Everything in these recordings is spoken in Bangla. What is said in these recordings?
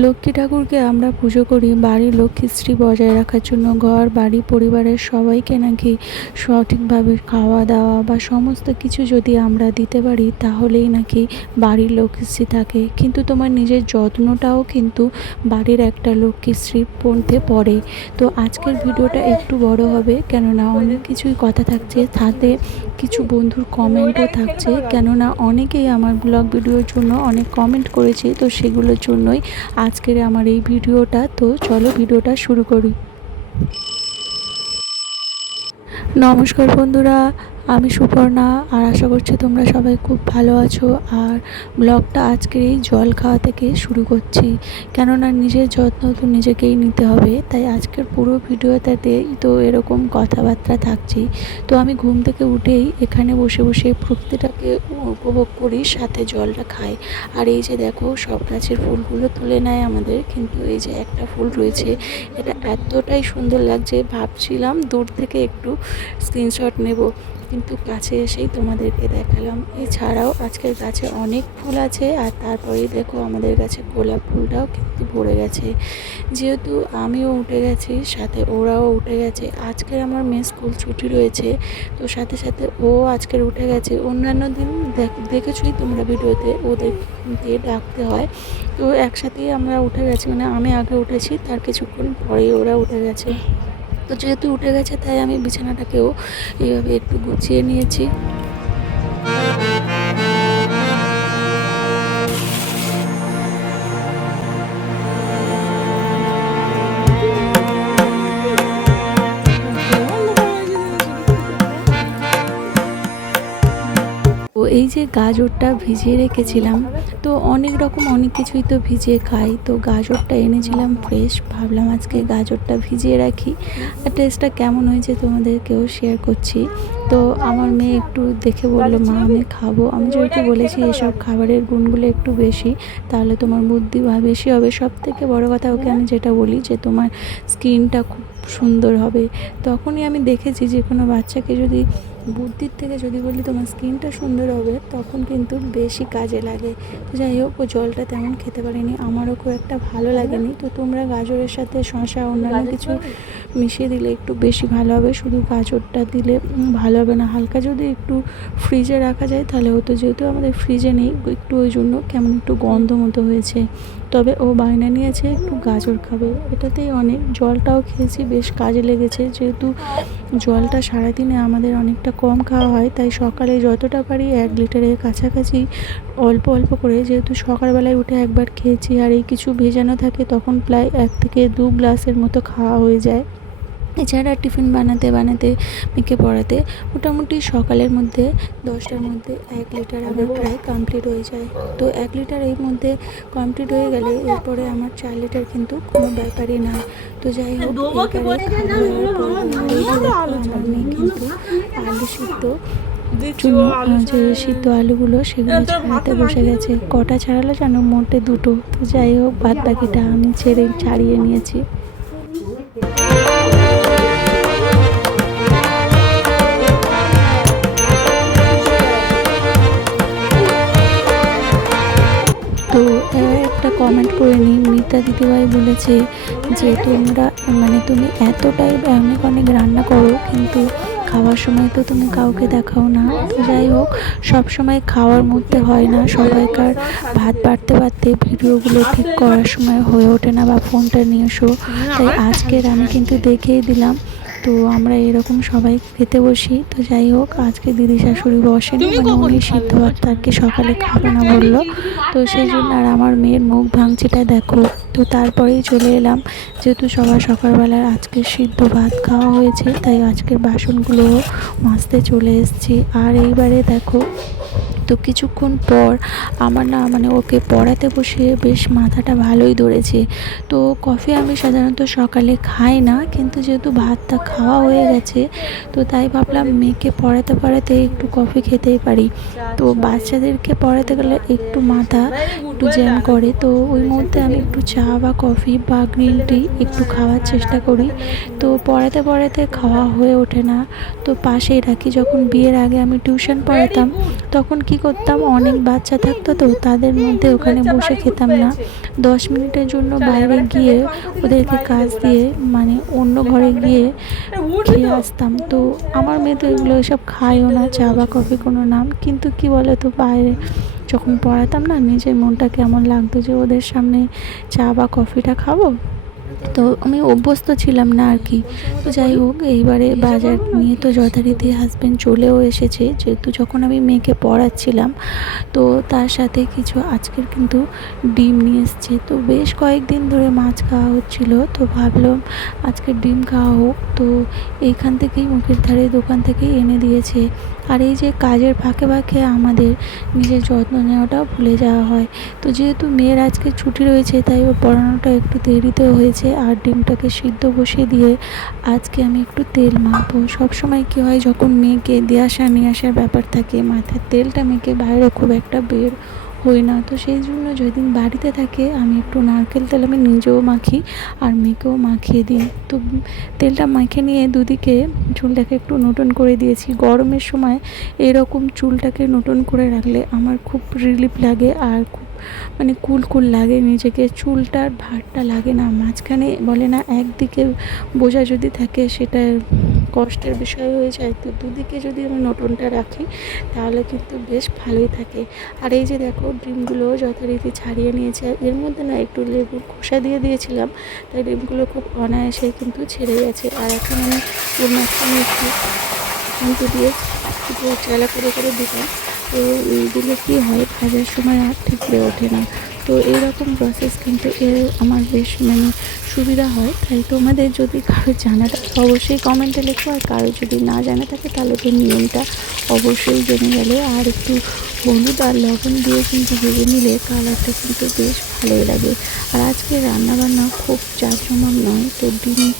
লক্ষ্মী ঠাকুরকে আমরা পুজো করি। বাড়ির লক্ষ্মীশ্রী বজায় রাখার জন্য ঘর, বাড়ি, পরিবারের সবাইকে নাকি সঠিকভাবে খাওয়া দাওয়া বা সমস্ত কিছু যদি আমরা দিতে পারি, তাহলেই নাকি বাড়ির লক্ষ্মীশ্রী থাকে। কিন্তু তোমার নিজের যত্নটাও কিন্তু বাড়ির একটা লক্ষ্মীশ্রীর মধ্যে পড়ে। তো আজকের ভিডিওটা একটু বড় হবে, কেননা অনেক কিছুই কথা থাকছে। তাতে কিছু বন্ধুর কমেন্টও থাকছে। কেননা অনেকেই আমার ব্লগ ভিডিওর জন্য অনেক কমেন্ট করেছে, তো সেগুলোর জন্যই আজকের আমার এই ভিডিওটা তো চলো ভিডিওটা শুরু করি। নমস্কার বন্ধুরা আমি সুপর্ণা আর আশা করছি তোমরা সবাই খুব ভালো আছো। আর ব্লগটা আজকের এই জল খাওয়া থেকে শুরু করছি। কেননা নিজের যত্ন তো নিজেকেই নিতে হবে, তাই আজকের পুরো ভিডিওটাতে তো এরকম কথাবার্তা থাকছেই তো আমি ঘুম থেকে উঠেই এখানে বসে বসে প্রকৃতিটাকে উপভোগ করি, সাথে জলটা খাই। আর এই যে দেখো, সব গাছের ফুলগুলো তুলে নেয় আমাদের, কিন্তু এই যে একটা ফুল রয়েছে, এটা এতটাই সুন্দর লাগছে, ভাবছিলাম দূর থেকে একটু স্ক্রিনশট নেব। কিন্তু কাছে এসেই তোমাদেরকে দেখালাম। এছাড়াও আজকের গাছে অনেক ফুল আছে আর তারপরেই দেখো আমাদের গাছে গোলাপ ফুলটাও কিন্তু ভরে গেছে। যেহেতু আমিও উঠে গেছি, সাথে ওরাও উঠে গেছে। আজকের আমার মেয়ে স্কুল ছুটি রয়েছে, তো সাথে সাথে ও আজকের উঠে গেছে। অন্যান্য দিন দেখ- দেখেছোই তোমরা ভিডিওতে ওদের দিয়ে ডাকতে হয়। তো একসাথেই আমরা উঠে গেছি মানে আমি আগে উঠেছি, তার কিছুক্ষণ পরেই ওরা উঠে গেছে। যেহেতু উঠে গেছে তাই আমি বিছানাটাকেও এইভাবে একটু গুছিয়ে নিয়েছি। যে গাজরটা ভিজিয়ে রেখেছিলাম, তো অনেক রকম অনেক কিছুই তো ভিজিয়ে খাই। তো গাজরটা এনেছিলাম ফ্রেশ ভাবলাম আজকে গাজরটা ভিজিয়ে রাখি। আর টেস্টটা কেমন হয়েছে তোমাদেরকেও শেয়ার করছি। তো আমার মেয়ে একটু দেখে বলল, মা, আমি খাব। আমি যেহেতু বলেছি এসব খাবারের গুণগুলো একটু বেশি, তাহলে তোমার বুদ্ধি বা বেশি হবে। সব থেকে বড় কথা ওকে আমি যেটা বলি যে, তোমার স্কিনটা খুব সুন্দর হবে। তখনই আমি দেখেছি যে, কোনো বাচ্চাকে যদি বুদ্ধির থেকে যদি বলি তোমার স্কিনটা সুন্দর হবে তখন কিন্তু বেশি কাজে লাগে। তো যাই হোক ও জলটা তেমন খেতে পারিনি আমারও খুব একটা ভালো লাগেনি। তো তোমরা গাজরের সাথে শশা অন্যান্য কিছু মিশিয়ে দিলে একটু বেশি ভালো হবে। শুধু গাজরটা দিলে ভালো হবে না। হালকা যদি একটু ফ্রিজে রাখা যায়, তাহলে হতো যেহেতু আমাদের ফ্রিজে নেই, একটু ওই জন্য কেমন একটু গন্ধ মতো হয়েছে। তবে ও বায়না নিয়েছে, একটু গাজর খাবে। এটাতেই অনেক জলটাও খেয়েছি, বেশ কাজে লেগেছে। যেহেতু জলটা সারাদিনে আমাদের অনেকটা কম খাওয়া হয়, তাই সকালে যতটা পারি এক লিটারের কাছাকাছি অল্প অল্প করে, যেহেতু সকালবেলায় উঠে একবার খেয়েছি আর এই কিছু ভেজানো থাকে, তখন প্রায় এক থেকে দু গ্লাসের মতো খাওয়া হয়ে যায়। এছাড়া টিফিন বানাতে বানাতে, মেয়েকে পড়াতে মোটামুটি সকালের মধ্যে দশটার মধ্যে এক লিটার আমার প্রায় কমপ্লিট হয়ে যায়। তো এক লিটার এর মধ্যে কমপ্লিট হয়ে গেলে এরপরে আমার চার লিটার কিন্তু কোনো ব্যাপারই না। তো যাই হোক আমার কিন্তু আলু সিদ্ধ যে সিদ্ধ আলুগুলো সেগুলো ছাড়াতে বসে গেছে। কটা ছাড়ালো জানো? মোটে দুটো। তো যাই হোক বাদ বাকিটা আমি ছেড়ে ছাড়িয়ে নিয়েছি। কমেন্ট করে নিই মিতা দিদিভাই বলেছে যে, তোমরা মানে তুমি এতটাই অনেক অনেক রান্না করো, কিন্তু খাওয়ার সময় তো তুমি কাউকে দেখাও না। তো যাই হোক, সব সময় খাওয়ার মধ্যে হয় না। সবাইকার ভাত বাড়তে বাড়তে ভিডিওগুলো ঠিক করার সময় হয়ে ওঠে না বা ফোনটা নিয়ে এসো। তাই আজকের আমি কিন্তু দেখেই দিলাম। তো আমরা এরকম সবাই খেতে বসি। তো যাই হোক আজকে দিদি শাশুড়ি বসেনি মানে উনি সিদ্ধ ভাত তারকে সকালে খাবে না বলল। তো সেই জন্য আর আমার মেয়ের মুখ ভাঙছিটা দেখো। তো তারপরেই চলে এলাম। যেহেতু সবার সকালবেলার আজকে সিদ্ধ ভাত খাওয়া হয়েছে তাই আজকের বাসনগুলো মাজতে চলে এসেছি। আর এইবারে দেখো তো কিছুক্ষণ পর আমার না মানে ওকে পড়াতে বসে বেশ মাথাটা ভালোই ধরেছে। তো কফি আমি সাধারণত সকালে খাই না কিন্তু যেহেতু ভাতটা খাওয়া হয়ে গেছে তো তাই ভাবলাম মেয়েকে পড়াতে পড়াতে একটু কফি খেতেই পারি। তো বাচ্চাদেরকে পড়াতে গেলে একটু মাথা একটু জ্যাম করে তো ওই মধ্যে আমি একটু চা বা কফি বা গ্রিন টি একটু খাওয়ার চেষ্টা করি। তো পড়াতে পড়াতে খাওয়া হয়ে ওঠে না। তো পাশেই রাখি যখন বিয়ের আগে আমি টিউশন পড়াতাম তখন কি করতাম অনেক বাচ্চা থাকতো তো তাদের মধ্যে ওখানে বসে খেতাম না। দশ মিনিটের জন্য বাইরে গিয়ে ওদেরকে কাজ দিয়ে মানে অন্য ঘরে গিয়ে খেয়ে আসতাম। তো আমার মেয়ে তো এগুলো এসব খায়ও না চা বা কফি কোনো নাম। কিন্তু কি বলে তো বাইরে যখন পড়াতাম না, নিজের মনটা কেমন লাগতো যে ওদের সামনে চা বা কফিটা খাব? তো আমি অভ্যস্ত ছিলাম না আর কি। তো যাই হোক, এইবারে বাজার নিয়ে তো যথারীতি হাজব্যান্ড চলেও এসেছে। যেহেতু যখন আমি মেয়েকে পড়াচ্ছিলাম, তো তার সাথে কিছু আজকের কিন্তু ডিম নিয়ে এসছে। তো বেশ কয়েকদিন ধরে মাছ খাওয়া হচ্ছিল, তো ভাবলাম আজকে ডিম খাওয়া হোক। তো এইখান থেকেই মুখের ধারে, দোকান থেকেই এনে দিয়েছে। আর এই যে কাজের ফাঁকে ফাঁকে আমাদের নিজের যত্ন নেওয়াটাও ভুলে যাওয়া হয়। তো যেহেতু মেয়ের আজকে ছুটি রয়েছে, তাই ওর পড়ানোটা একটু দেরিতে হয়েছে আর ডিমটাকে সিদ্ধ বসিয়ে দিয়ে আজকে আমি একটু তেল মাখবো। সবসময় কী হয়, যখন মেয়েকে দিয়ে আসা নিয়ে আসার ব্যাপার থাকে, মাথার তেলটা মেয়েকে বাইরে খুব একটা বের হই না। তো সেই জন্য যেদিন বাড়িতে থাকে, আমি একটু নারকেল তেল আমি নিজেও মাখি আর মেয়েকেও মাখিয়ে দিই। তো তেলটা মাখে নিয়ে দুদিকে চুলটাকে একটু নতুন করে দিয়েছি। গরমের সময় এরকম চুলটাকে নতুন করে রাখলে আমার খুব রিলিফ লাগে আর খুব মানে কুল কুল লাগে নিজেকে। চুলটার ভারটা লাগে না। মাঝখানে বলে না, একদিকে বোঝা যদি থাকে সেটা কষ্টের বিষয় হয়ে যায়, তো দুদিকে যদি আমি নতুনটা রাখি, তাহলে কিন্তু বেশ ভালোই থাকে। আর এই যে দেখো, ডিমগুলো যথারীতি ছাড়িয়ে নিয়েছে। এর মধ্যে না একটু লেবু খোসা দিয়ে দিয়েছিলাম, তাই ডিমগুলো খুব অনায়াসে কিন্তু ছেড়ে গেছে। আর এখন আমি ওর মাঝখানে একটু কিন্তু দিয়ে একটু চালা করে করে দিতাম তো দিলে কী হয়, ভাজার সময় আর ঠিক হয়ে ওঠে না। তো এরকম প্রসেস কিন্তু এর আমার বেশ মানে সুবিধা হয়। তাই তোমাদের যদি কারও জানা থাকে, অবশ্যই কমেন্টে লেখো। আর কারও যদি না জানা থাকে, তাহলে তো নিয়মটা অবশ্যই জেনে গেলে। আর একটু হলুদ আর লবণ দিয়ে কিন্তু ভেজে নিলে কালারটা কিন্তু বেশ ভালোই লাগে। আর আজকে রান্নাবান্না খুব জাঁকজমক নয়, তো ডিম,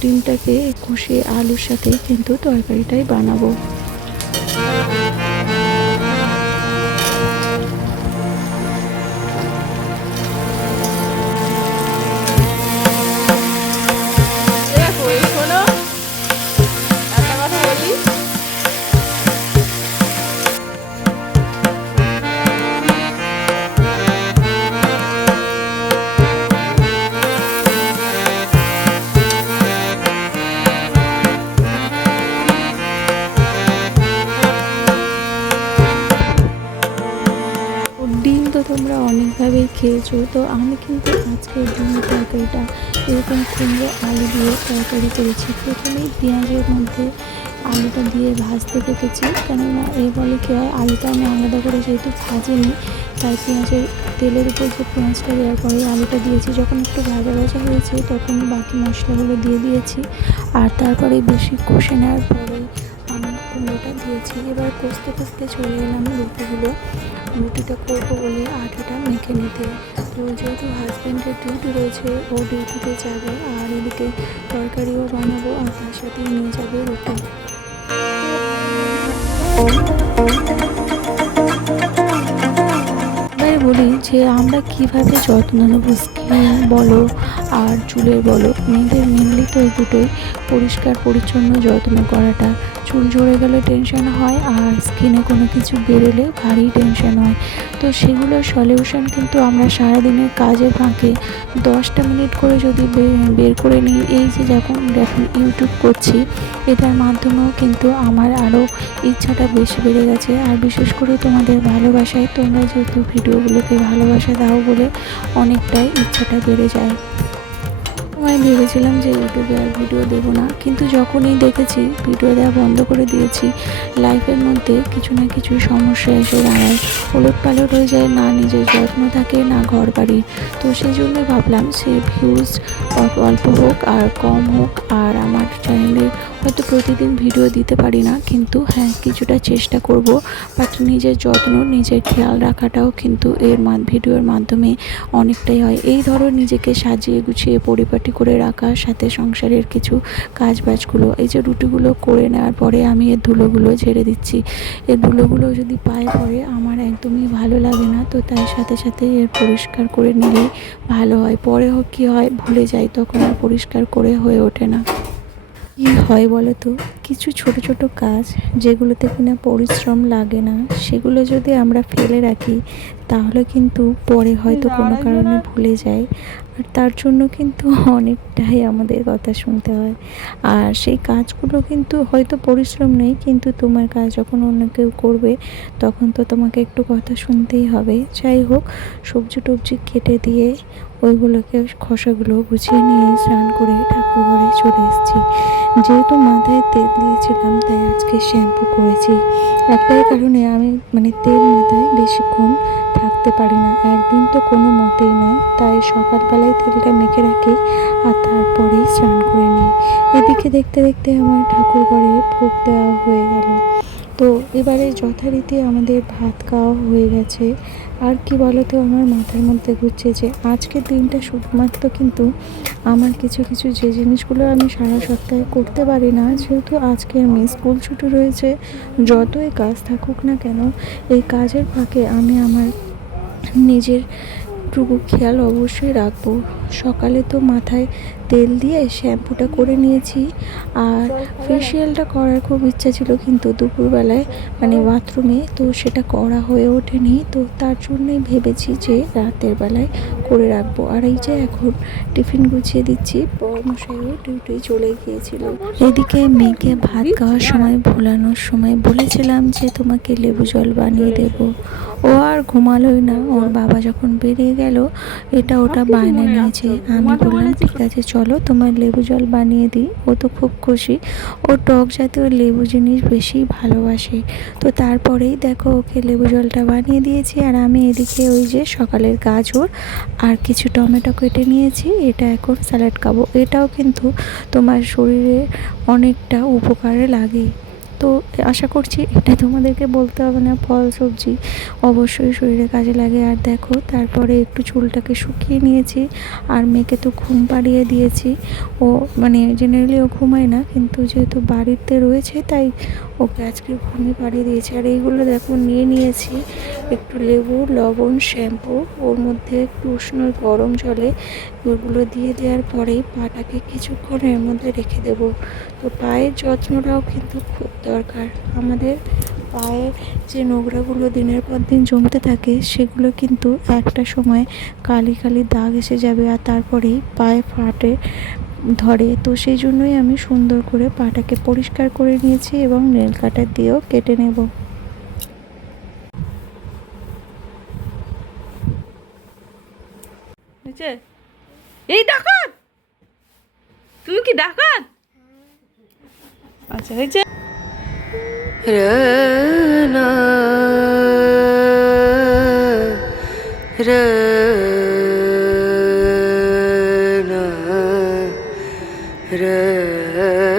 ডিমটাকে কষে আলুর সাথেই কিন্তু তরকারিটাই বানাবো। খেয়েছো? তো আমি কিন্তু আজকে ডিম তরকারিটা এরকম কুমড়ো আলু দিয়ে তরকারি করেছি। প্রথমেই পেঁয়াজের মধ্যে আলুটা দিয়ে ভাজতে দেখেছি। কেননা এই বলে কী হয়, আলুটা আমি আলাদা করে যেহেতু ভাজিনি, তাই পেঁয়াজের তেলের উপর যে পেঁয়াজটা দেওয়ার পরে আলুটা দিয়েছি। যখন একটু ভাজা ভাজা হয়েছে, তখন বাকি মশলাগুলো দিয়ে দিয়েছি। আর তারপরে বেশি কষে নেওয়ার পরেই আমি কুমড়োটা দিয়েছি। এবার কষতে কষতে চলে এলাম রুটিগুলো। রুটিটা করব বলে আটাটা মেখে নিতে। তো যেহেতু হাজব্যান্ডের ডিউটি রয়েছে, ও ডিউটিতে যাবে আর এদিকে তরকারিও বানাবো আর তার সাথে নিয়ে যাবে রুটি। বলি যে আমরা কীভাবে যত্ন নেব স্কিন বলো আর চুলের বলো, মেয়েদের মেনলি তো এই দুটোই পরিষ্কার পরিচ্ছন্ন যত্ন করাটা। চুল ঝরে গেলে টেনশন হয় আর স্কিনে কোনো কিছু বেরোলে ভারী টেনশন হয়। তো সেগুলোর সলিউশন কিন্তু আমরা সারাদিনের কাজের ফাঁকে দশটা মিনিট করে যদি বের করে নিই, এই যে যখন এখন ইউটিউব করছি, এটার মাধ্যমেও কিন্তু আমার আরও ইচ্ছাটা বেশি বেড়ে গেছে। আর বিশেষ করে তোমাদের ভালোবাসায় তোমরা যেহেতু ভিডিওগুলোকে ভালোবাসা দাও বলে অনেকটাই ইচ্ছাটা বেড়ে যায়। সময় ভেবেছিলাম যে ইউটিউবে আর ভিডিও দেবো না, কিন্তু যখনই দেখেছি ভিডিও দেওয়া বন্ধ করে দিয়েছি, লাইফের মধ্যে কিছু না কিছু সমস্যা এসে দাঁড়ায়। ওলট পালট হয়ে যায় না নিজের যত্ন থাকে, না ঘর বাড়ি তো সেই জন্য ভাবলাম, সে ভিউজ অল্প হোক আর কম হোক, আর আমার চ্যানেলের হয়তো প্রতিদিন ভিডিও দিতে পারি না, কিন্তু হ্যাঁ কিছুটা চেষ্টা করব। বাট নিজের যত্ন, নিজের খেয়াল রাখাটাও কিন্তু এর ভিডিওর মাধ্যমে অনেকটাই হয়। এই ধরো নিজেকে সাজিয়ে গুছিয়ে পরিপাটি করে রাখা সাথে সংসারের কিছু কাজ বাজগুলো এই যে রুটিগুলো করে নেওয়ার পরে আমি এর ধুলোগুলো ঝেড়ে দিচ্ছি। এর ধুলোগুলো যদি পায়ে পরে আমার একদমই ভালো লাগে না, তো তাই সাথে সাথে এর পরিষ্কার করে নিলে ভালো হয়। পরে হোক কী হয়, ভুলে যাই, তখন আর পরিষ্কার করে হয়ে ওঠে না। কী হয় বলো তো কিছু ছোট ছোট কাজ যেগুলোতে কিনা পরিশ্রম লাগে না সেগুলো যদি আমরা ফেলে রাখি তাহলে কিন্তু পরে হয়তো কোনো কারণে ভুলে যাই। আর তার জন্য কিন্তু অনেকটাই আমাদের কথা শুনতে হয়। আর সেই কাজগুলো কিন্তু হয়তো পরিশ্রম নেই, কিন্তু তোমার কাজ যখন অন্য কেউ করবে, তখন তো তোমাকে একটু কথা শুনতেই হবে। যাই হোক, সবজি টবজি কেটে দিয়ে ওইগুলোকে খোসাগুলো গুছিয়ে নিয়ে স্নান করে ঠাকুর ঘরে চলে এসেছি। যেহেতু মাথায় তেল দিয়েছিলাম, তাই আজকে শ্যাম্পু করেছি। একটাই কারণে আমি মানে তেল মাথায় বেশিক্ষণ থাকতে পারি না। একদিন তো কোনো মতেই নয় তাই সকালবেলায় তেলটা মেখে রাখি আর তারপরেই স্নান করে নিই। এদিকে দেখতে দেখতে আমার ঠাকুর ঘরে ভোগ দেওয়া হয়ে গেল। তো এবারে যথারীতি আমাদের ভাত খাওয়া হয়ে গেছে। আর কি বলো তো আমার মাথার মধ্যে ঘুরছে যে আজকের দিনটা শুধুমাত্র কিন্তু আমার কিছু কিছু যে জিনিসগুলো আমি সারা সপ্তাহে করতে পারি না, যেহেতু আজকে আমি স্কুল ছুটি রয়েছে, যতই কাজ থাকুক না কেন, এই কাজের ফাঁকে আমি আমার নিজের টুকু খেয়াল অবশ্যই রাখব। সকালে তো মাথায় তেল দিয়ে শ্যাম্পুটা করে নিয়েছি। আর ফেসিয়ালটা করার খুব ইচ্ছা ছিল কিন্তু দুপুরবেলায় মানে বাথরুমে, তো সেটা করা হয়ে ওঠেনি। তো তার জন্যই ভেবেছি যে রাতের বেলায় করে রাখব। আর এই যে এখন টিফিন গুছিয়ে দিচ্ছি, বর্মশাইও ডিউটি চলে গিয়েছিল। এদিকে মেয়েকে ভাত খাওয়ার সময়, ভোলানোর সময় বলেছিলাম যে তোমাকে লেবু জল বানিয়ে দেব। ও আর ঘুমালোই না। ওর বাবা যখন বেরিয়ে গেল, এটা ওটা বায়না নিয়েছে আমি বললাম ঠিক আছে চলো তোমার লেবু জল বানিয়ে দিই। ও তো খুব খুশি। ও টক জাতীয় লেবু জিনিস বেশি ভালোবাসে। তো তারপরেই দেখো ওকে লেবু জলটা বানিয়ে দিয়েছি। আর আমি এদিকে ওই যে সকালের গাজর আর কিছু টমেটো কেটে নিয়েছি। এটা এখন স্যালাড খাব। এটাও কিন্তু তোমার শরীরে অনেকটা উপকারে লাগে। তো আশা করছি এটা তোমাদেরকে বলতে হবে না, ফল, সবজি অবশ্যই শরীরে কাজে লাগে। আর দেখো, তারপরে একটু চুলটাকে শুকিয়ে নিয়েছি, আর মেয়েকে তো ঘুম পাড়িয়ে দিয়েছি। ও মানে জেনারেলি ও ঘুমায় না, কিন্তু যেহেতু বাড়িতে রয়েছে, তাই ওকে আজকে ঘুমিয়ে পাড়িয়ে দিয়েছি। আর এইগুলো দেখো, নিয়ে নিয়েছি একটু লেবু, লবণ, শ্যাম্পু, ওর মধ্যে একটু উষ্ণ গরম জলে ওগুলো দিয়ে দেওয়ার পরেই পাটাকে কিছুক্ষণের মধ্যে রেখে দেব। তো পায়ের যত্নটাও কিন্তু খুব দরকার। আমাদের পায়ের যে নোংরাগুলো দিনের পর দিন জমতে থাকে, সেগুলো কিন্তু একটা সময় কালি কালি দাগ এসে যাবে আর তারপরেই পায়ে ফাটে ধরে। তো সেই জন্যই আমি সুন্দর করে পাটাকে পরিষ্কার করে নিয়েছি এবং নেল কাটার দিয়েও কেটে নেব। এই ডাকাত! তুমি কি ডাকাত? আচ্ছা হয়েছে রনা রনা রনু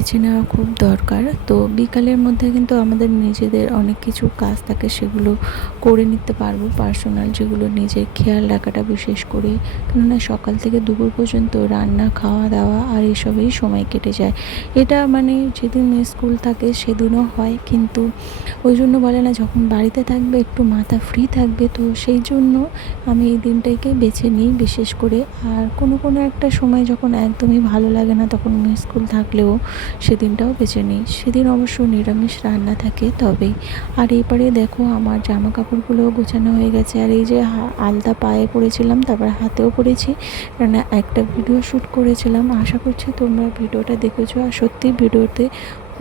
বেছে নেওয়া খুব দরকার। তো বিকালের মধ্যে কিন্তু আমাদের নিজেদের অনেক কিছু কাজ থাকে সেগুলো করে নিতে পারব। পার্সোনাল যেগুলো নিজের খেয়াল রাখাটা বিশেষ করে। কেননা সকাল থেকে দুপুর পর্যন্ত রান্না খাওয়া দাওয়া আর এসবেই সময় কেটে যায়। এটা মানে যেদিন স্কুল থাকে সেদিনও হয়। কিন্তু ওই জন্য বলে না, যখন বাড়িতে থাকবে একটু মাথা ফ্রি থাকবে। তো সেই জন্য আমি এই দিনটাকে বেছে নিই বিশেষ করে। আর কোনো কোনো একটা সময় যখন একদমই ভালো লাগে না, তখন স্কুল থাকলেও সেদিনটাও বেছে নিই। সেদিন অবশ্য নিরামিষ রান্না থাকে তবেই। আর এবারে দেখো আমার জামা কাপড়গুলোও গোছানো হয়ে গেছে। আর এই যে আলতা পায়ে পড়েছিলাম, তারপর হাতেও পড়েছি। কেননা একটা ভিডিও শ্যুট করেছিলাম। আশা করছি তোমরা ভিডিওটা দেখেছ। আর সত্যি ভিডিওতে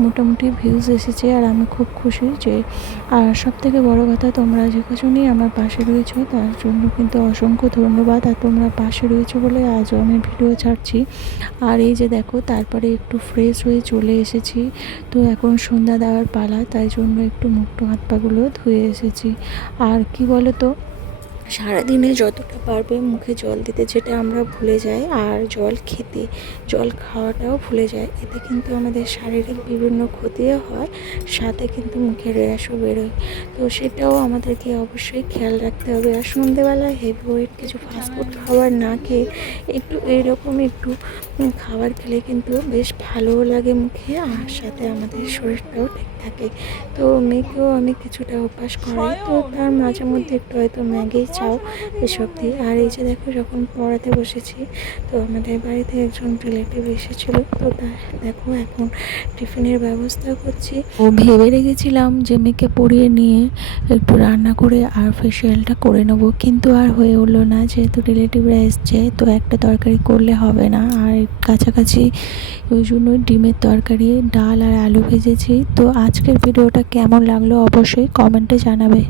মোটামুটি ভিউজ এসেছে আর আমি খুব খুশি যে, আর সব থেকে বড়ো কথা তোমরা যে কজনই আমার পাশে রয়েছো, তার জন্য কিন্তু অসংখ্য ধন্যবাদ। আর তোমরা পাশে রয়েছো বলে আজও আমি ভিডিও ছাড়ছি। আর এই যে দেখো, তারপরে একটু ফ্রেশ হয়ে চলে এসেছি। তো এখন সন্ধ্যা দেওয়ার পালা, তাই জন্য একটু মুখটু হাত পাগুলো ধুয়ে এসেছি। আর কি বলো তো সারাদিনে যতটা পারবে মুখে জল দিতে, যেটা আমরা ভুলে যাই, আর জল খেতে, জল খাওয়াটাও ভুলে যায় এতে কিন্তু আমাদের শারীরিক বিভিন্ন ক্ষতিও হয়, সাথে কিন্তু মুখে র্যাশও বেরোয়। তো সেটাও আমাদেরকে অবশ্যই খেয়াল রাখতে হবে। আর সন্ধেবেলায় হেভি ওয়েট কিছু ফাস্টফুড খাবার না খেয়ে একটু এইরকম একটু খাবার খেলে কিন্তু বেশ ভালোও লাগে মুখে, আর সাথে আমাদের শরীরটাও ঠিক থাকে। তো মেয়েকেও আমি কিছুটা অভ্যাস করাই। তো তার মাঝে মধ্যে একটু হয়তো ম্যাগি চাও এসব দিয়ে। আর এই যে দেখো, যখন পড়াতে বসেছি, তো আমাদের বাড়িতে একজন রিলেটিভ এসেছিল। তো দেখো এখন টিফিনের ব্যবস্থা করছি। ও ভেবে রেখেছিলাম যে মেয়েকে পড়িয়ে নিয়ে একটু রান্না করে আর ফেসিয়ালটা করে নেব। কিন্তু আর হয়ে উঠল না, যেহেতু রিলেটিভরা এসছে, তো একটা তরকারি করলে হবে না। আর কাছাকাছি ওই জন্য ডিমের তরকারি, ডাল আর আলু ভেজেছি। তো আজকের ভিডিওটা কেমন লাগল অবশ্যই কমেন্টে জানাবে।